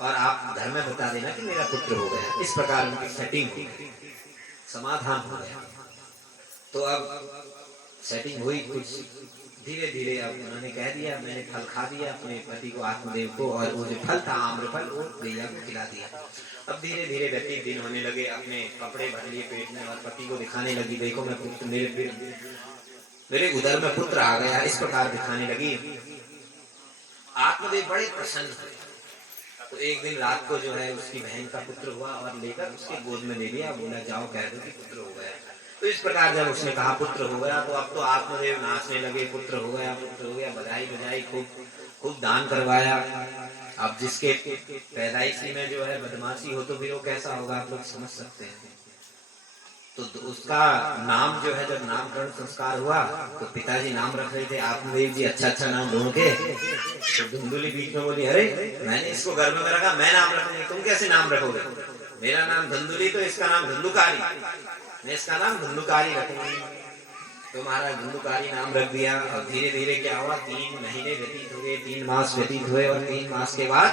और आप घर में बता देना कि मेरा पुत्र हो गया। इस प्रकार उनकी सेटिंग हो गई, समाधान हो गया। तो अब सेटिंग हुई, कुछ धीरे धीरे अब उन्होंने कह दिया मैंने फल खा दिया अपने पति को, आत्मदेव को, और वो जो फल था आम्रफल वो गैया को खिला दिया। अब धीरे धीरे व्यतीत दिन होने लगे, अपने कपड़े भर लिए पेट में, और पति को दिखाने लगी, देखो मैं पुत्र, मेरे उदर में पुत्र आ गया, इस प्रकार दिखाने लगी। आत्मदेव बड़े प्रसन्न हुए। तो एक दिन रात को जो है उसकी बहन का पुत्र हुआ, और लेकर उसके गोद में ले लिया, बोला जाओ कह दो कि पुत्र हो गया। तो इस प्रकार जब उसने कहा पुत्र हो गया, तो अब तो आत्मदेव नाचने लगे, पुत्र हो गया, पुत्र हो गया, बधाई बजाई, खूब खूब दान करवाया। अब जिसके पैदाइशी में जो है बदमाशी हो तो फिर वो कैसा होगा, आप लोग समझ सकते हैं। तो उसका नाम जो है, जब नामकरण संस्कार हुआ तो पिताजी नाम रख रहे थे, आत्मदेव जी अच्छा अच्छा नाम ढूंढ के। तो धुंधुली बीच में बोली, अरे मैंने इसको घर में रखा, मैं नाम रखूंगी, तुम कैसे नाम रखोगे, मेरा नाम धुंधुली, तो इसका नाम धुंधुकारी, मैं इसका नाम धुंधुकारी रखूंगी। तो महाराज धुंधुकारी नाम रख दिया। और धीरे धीरे क्या हुआ, 3 महीने व्यतीत हुए, 3 मास व्यतीत हुए, और 3 मास के बाद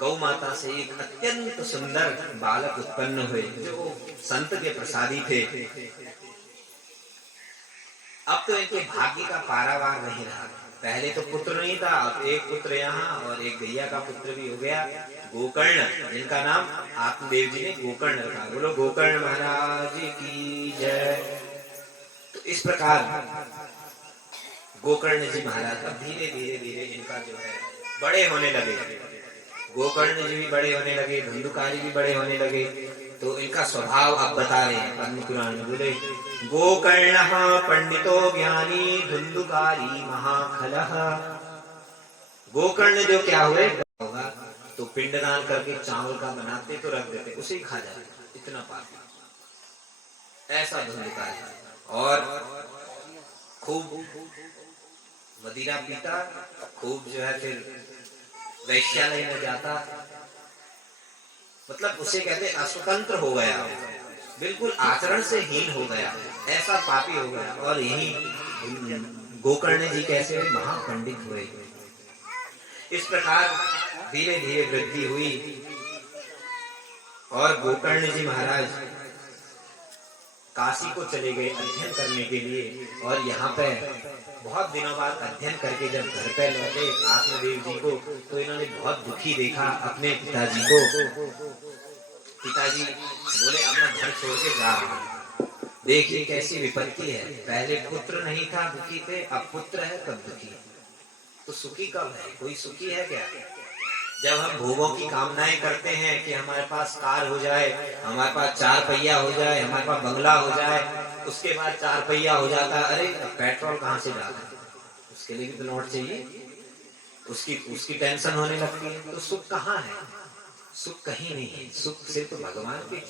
गौ माता से एक अत्यंत सुंदर बालक उत्पन्न हुए, जो संत के प्रसादी थे। अब तो इनके भाग्य का पारावार नहीं रहा। पहले तो पुत्र नहीं था, अब एक पुत्र यहाँ और एक गैया का पुत्र भी हो गया, गोकर्ण, जिनका नाम आत्मदेव जी ने गोकर्ण रखा। बोलो गोकर्ण महाराज की जय। तो इस प्रकार गोकर्ण जी महाराज अब धीरे धीरे धीरे इनका जो है बड़े होने लगे, गोकर्ण जी भी बड़े होने लगे, धुंधुकारी भी बड़े होने लगे। तो इनका स्वभाव आप बता रहे हैं पद्म पुराण में, बोले गोकर्ण पंडितो ज्ञानी धुंधुकारी महाखलः। गोकर्ण जो क्या हुए होगा, तो पिंडदान करके चावल का बनाते तो रख देते, उसे ही खा जाते, इतना पाप। ऐसा धुंधुकारी, और खूब मदिरा पीता, खूब जो है फिर वैश्यालय में जाता, मतलब उसे कहते अस्वतंत्र हो गया, बिल्कुल आचरण से हीन हो गया, ऐसा पापी हो गया। और यही गोकर्ण जी कैसे महापंडित हुए। इस प्रकार धीरे धीरे वृद्धि हुई, और गोकर्ण जी महाराज काशी को चले गए अध्ययन करने के लिए। और यहाँ पे बहुत दिनों बाद अध्ययन करके जब घर पे लौटे आत्मदेव जी को, तो इन्होंने बहुत दुखी देखा अपने पिताजी को। पिताजी बोले अब मैं घर छोड़ के जा रहा हूँ। देखिए कैसी विपत्ति है, पहले पुत्र नहीं था दुखी थे, अब पुत्र है तब दुखी है। तो सुखी कब है, कोई सुखी है क्या? जब हम भोगों की कामनाएं करते हैं कि हमारे पास कार हो जाए, हमारे पास 4 पहिया हो जाए, हमारे पास बंगला हो जाए, उसके बाद 4 पहिया हो जाता है, अरे पेट्रोल कहाँ से डालें, उसके लिए भी तो नोट चाहिए, उसकी टेंशन होने लगती है। तो सुख कहाँ है? सुख कहीं नहीं है। सुख सिर्फ भगवान के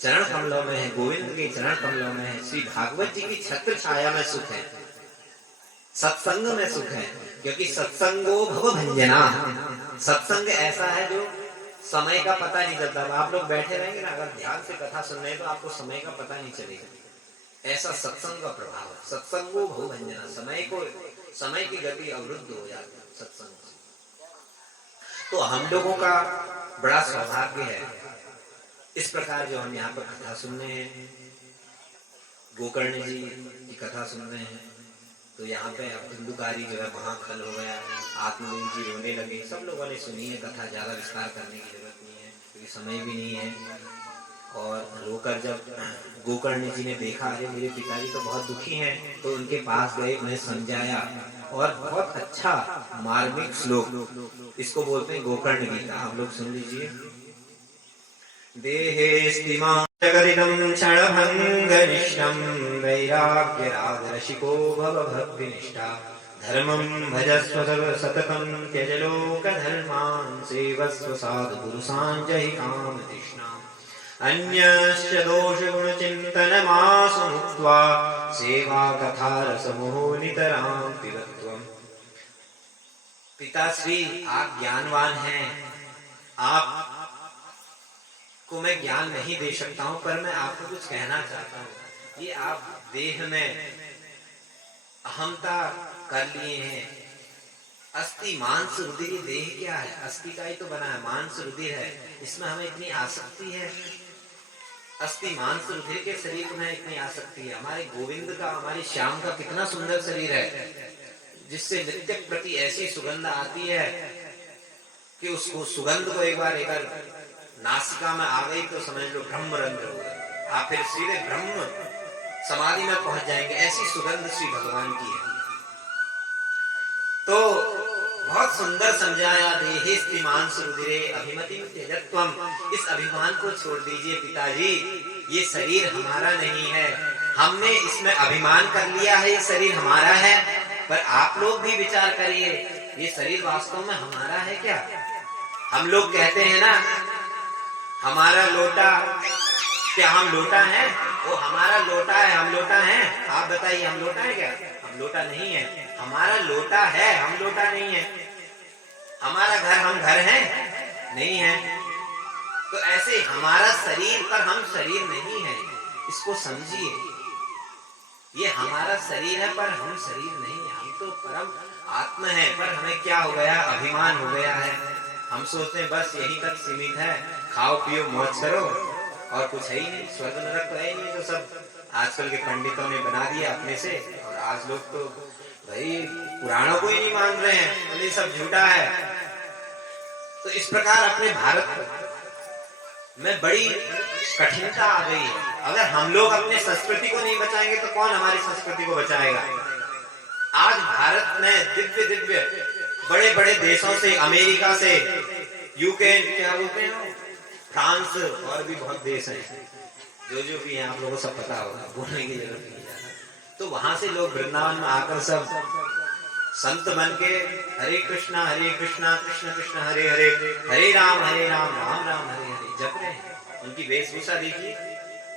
चरण कमलों में है, गोविंद के चरण कमलों में है, श्री भागवत जी की छत्र छाया में सुख है, सत्संग में सुख है। क्योंकि सत्संगो भव भंजना, सत्संग ऐसा है जो समय का पता नहीं चलता। आप लोग बैठे रहेंगे ना, अगर ध्यान से कथा सुन रहे हैं तो आपको समय का पता नहीं चलेगा। ऐसा सत्संग का प्रभाव है। सत्संगो भव भंजना, समय की गति अवरुद्ध हो जाती है सत्संग से। तो हम लोगों का बड़ा सौभाग्य है इस प्रकार जो हम यहाँ पर कथा सुन रहे हैं, गोकर्ण जी की कथा सुन रहे हैं, तो यहाँ पे अब धुंधुकारी जो है महाखल हो गया, आत्मदेव जी रोने लगे। सब लोगों ने सुनी है कथा, ज़्यादा विस्तार करने की जरूरत नहीं है क्योंकि समय भी नहीं है। और रोकर जब गोकर्ण जी ने देखा अरे मेरे पिताजी तो बहुत दुखी हैं, तो उनके पास गए, उन्हें समझाया और बहुत अच्छा मार्मिक श्लोक, इसको बोलते हैं गोकर्ण गीता, आप लोग सुन लीजिए। देहेस्तिमां जगदिदं क्षणभङ्गनिष्ठं वैराग्यरागरसिको भव भक्तिनिष्ठा धर्मं भजस्व सततं त्यज लोकधर्मान् सेवस्व साधुपुरुषान् जहि कामतृष्णाम् अन्यस्य दोषगुणचिन्तनमासु मुक्त्वा सेवा कथा रसमोहो नितरां पिबत्वम्। पिताश्री आप ज्ञानवान हैं, आप को मैं ज्ञान नहीं दे सकता हूं, पर मैं आपको कुछ कहना चाहता हूं। ये आप देह में अहमता कर लिए हैं। अस्थि मांस रुधिर, ये देह क्या है? अस्थि का ही तो बना है, मांस रुधिर है, इसमें हमें इतनी आसक्ति है। अस्थि मांस रुधिर के शरीर में इतनी आसक्ति है। हमारे गोविंद का, हमारे श्याम का कितना सुंदर शरीर है, जिससे नित्य प्रति ऐसी सुगंध आती है कि उसको सुगंध को एक बार लेकर नासिका में आ गई तो समझ लो ब्रह्मरंध्र हो गए, आप फिर सीधे ब्रह्म समाधि में पहुंच जाएंगे। ऐसी सुगंध श्री भगवान की है। तो बहुत सुंदर समझाया, देहेस्ति मांस रुधिरे अभिमतिं त्यजत्वम्। इस अभिमान को छोड़ दीजिए पिताजी, ये शरीर हमारा नहीं है, हमने इसमें अभिमान कर लिया है, ये शरीर हमारा है। पर आप लोग भी विचार करिए, ये शरीर वास्तव में हमारा है क्या? हम लोग कहते हैं ना हमारा लोटा, क्या हम लोटा हैं? वो हमारा लोटा है, हम लोटा हैं? आप बताइए हम लोटा है क्या? हम लोटा नहीं है। हमारा लोटा है, हम लोटा नहीं है। हमारा घर, हम घर हैं? नहीं है। तो ऐसे हमारा शरीर पर हम शरीर नहीं है, इसको समझिए। ये हमारा शरीर है पर हम शरीर नहीं है, हम तो परम आत्मा है। पर हमें क्या हो गया? अभिमान हो गया है। हम सोचते हैं बस यहीं तक सीमित है, खाओ पियो मौज करो और कुछ है ही नहीं, स्वर्ग नरक तो है ही नहीं। तो सब आजकल के पंडितों ने बना दिया अपने से, और आज लोग तो भाई पुराणों को ही नहीं मान रहे हैं, तो ये सब झूठा है। तो इस प्रकार अपने भारत में बड़ी कठिनता आ गई है। अगर हम लोग अपने संस्कृति को नहीं बचाएंगे तो कौन हमारी संस्कृति को बचाएगा? आज भारत में दिव्य दिव्य बड़े बड़े देशों से, अमेरिका से, यूके, क्या बोलते हैं, फ्रांस और भी बहुत देश हैं, जो भी है आप लोगों को सब पता होगा, बोलने की जरूरत नहीं है। तो वहां से लोग वृंदावन में आकर सब संत बन के हरे कृष्णा कृष्ण कृष्ण हरे हरे, हरे राम राम राम हरे हरे जप रहे हैं। उनकी वेशभूषा देखिए,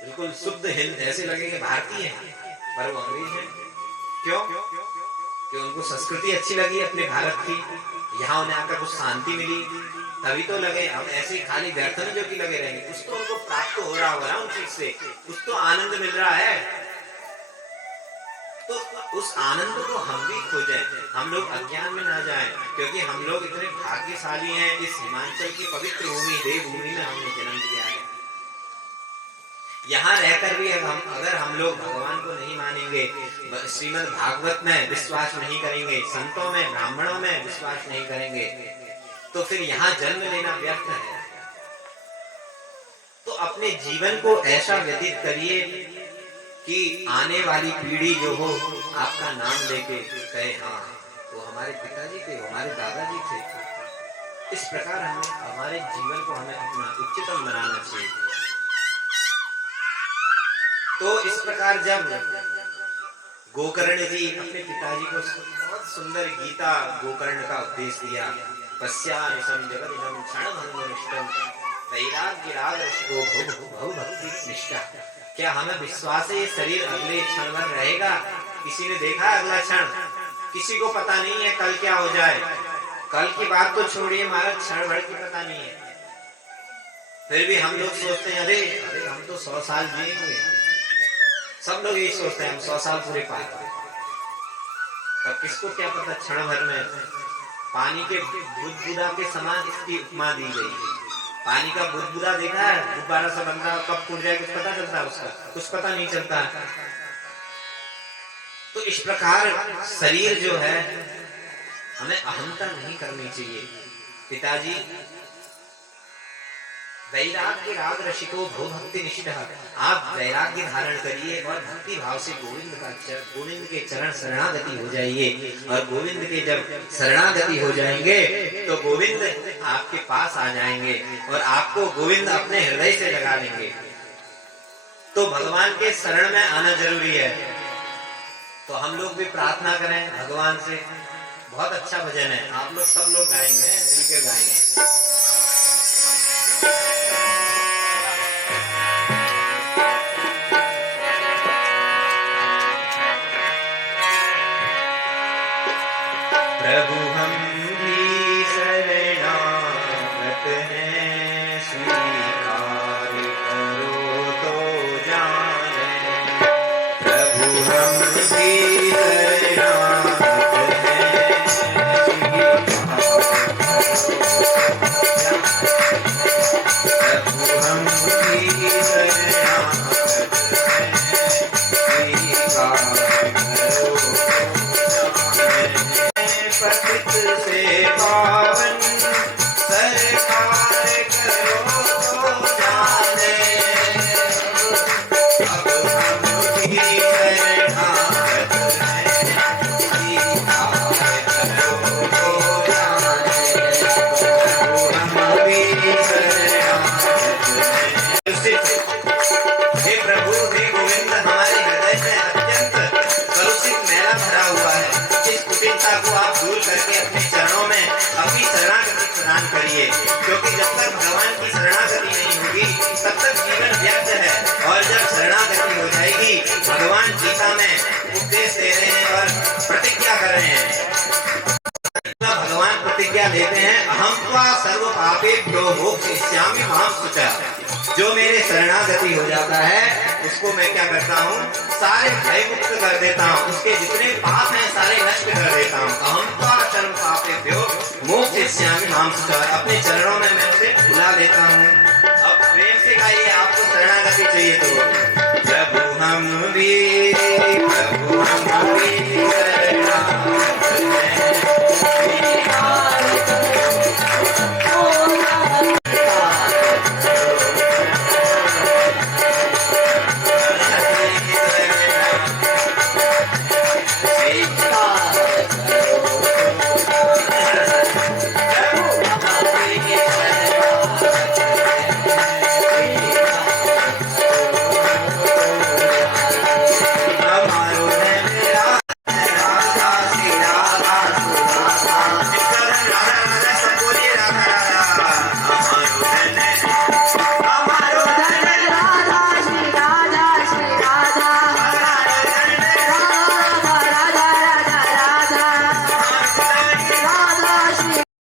बिल्कुल शुद्ध हिंद, ऐसे लगेंगे भारतीय हैं, पर वो अंग्रेज हैं। क्यों? कि उनको संस्कृति अच्छी लगी अपने भारत की, यहाँ उन्हें आकर कुछ शांति मिली, तभी तो लगे। अब ऐसे खाली व्यर्थ में जो कि लगे रहेंगे, कुछ तो उनको प्राप्त हो रहा होगा उन चीज से, कुछ तो आनंद मिल रहा है। तो उस आनंद को हम भी खोजें, हम लोग अज्ञान में ना जाएं, क्योंकि हम लोग इतने भाग्यशाली हैं। इस हिमाचल की पवित्र भूमि, देवभूमि में हमने जन्म लिया है। यहाँ रहकर भी अगर हम लोग भगवान को नहीं मानेंगे, श्रीमद् भागवत में विश्वास नहीं करेंगे, संतों में, ब्राह्मणों में विश्वास नहीं करेंगे, तो फिर यहाँ जन्म लेना व्यर्थ है। तो अपने जीवन को ऐसा व्यतीत करिए कि आने वाली पीढ़ी जो हो आपका नाम लेके कहे हाँ वो हमारे पिताजी थे, हमारे दादाजी थे। इस प्रकार हमारे जीवन को हमें अपना उच्चतम बनाना चाहिए। तो इस प्रकार जब गोकर्ण जी अपने पिताजी को बहुत सुंदर गीता गोकर्ण का उपदेश दिया, पश्यानिशं जगदिदं क्षणभङ्गनिष्ठं वैराग्यरागरसिको भव भक्ति निष्ठा। क्या हमें विश्वास है ये शरीर अगले क्षण भर रहेगा? किसी ने देखा अगला क्षण? किसी को पता नहीं है कल क्या हो जाए। कल की बात तो छोड़िए, हमारा क्षण भर की पता नहीं है। फिर भी हम लोग सोचते हैं अरे हम तो 100 साल जिएंगे। सब लोग यही सोचते हैं हम 100 साल पूरे पार करें। तब किसको क्या पता क्षण भर में पानी के बुदबुदा के समान इसकी उपमा दी गई है। पानी का बुदबुदा देखा है, गुब्बारा सा बनता है, कब टूट जाए कुछ पता चलता है उसका? कुछ पता नहीं चलता। तो इस प्रकार शरीर जो है, हमें अहंता नहीं करनी चाहिए। पिताजी वैराग्य राग रसिको भो भक्ति निष्ठा, आप वैराग्य धारण करिए और भक्ति भाव से गोविंद के चरण शरणागति हो जाइए। और गोविंद के जब शरणागति हो जाएंगे तो गोविंद आपके पास आ जाएंगे और आपको गोविंद अपने हृदय से लगा लेंगे। तो भगवान के शरण में आना जरूरी है। तो हम लोग भी प्रार्थना करें भगवान से। बहुत अच्छा भजन है, आप लोग सब लोग गाएंगे, मिलकर गाएंगे। प्रभु हम भी शरणागत हैं, स्वीकार करो तो जाने। प्रभु हम भी शरणागत हैं, प्रभु हम भी शरणागत हैं, स्वीकार करो तो जाने। पतित से पावन सरकार करो तो जाने। अब हम भी शरणागत हैं, स्वीकार करो तो जाने। हम भी शरणागत हैं। हे प्रभु, हे गोविंद, हमारे हृदय में अत्यंत कलुषित मैला भरा हुआ है। इस कुटिलता को आप दूर करके अपने चरणों में अपनी शरणागति प्रदान करिए, क्योंकि जब तक भगवान की शरणागति नहीं होगी तब तक जीवन व्यर्थ है। और जब शरणागति हो जाएगी, भगवान गीता में उपदेश दे रहे हैं और प्रतिज्ञा कर रहे हैं। भगवान प्रतिज्ञा देते हैं, अहम त्वा सर्व पापेभ्यो मोक्षयिष्यामि मां शुचा। जो मेरे शरणागति हो जाता है उसको मैं क्या करता हूँ, सारे भय मुक्त कर देता हूँ, उसके जितने पाप हैं सारे नष्ट कर देता हूँ। अहम त्वा सर्व पापेभ्यो मोक्षयिष्यामि मां शुचा। अपने चरणों में मैं उसे भुला देता हूँ। अब प्रेम से गाइए, आपको शरणागति चाहिए तो।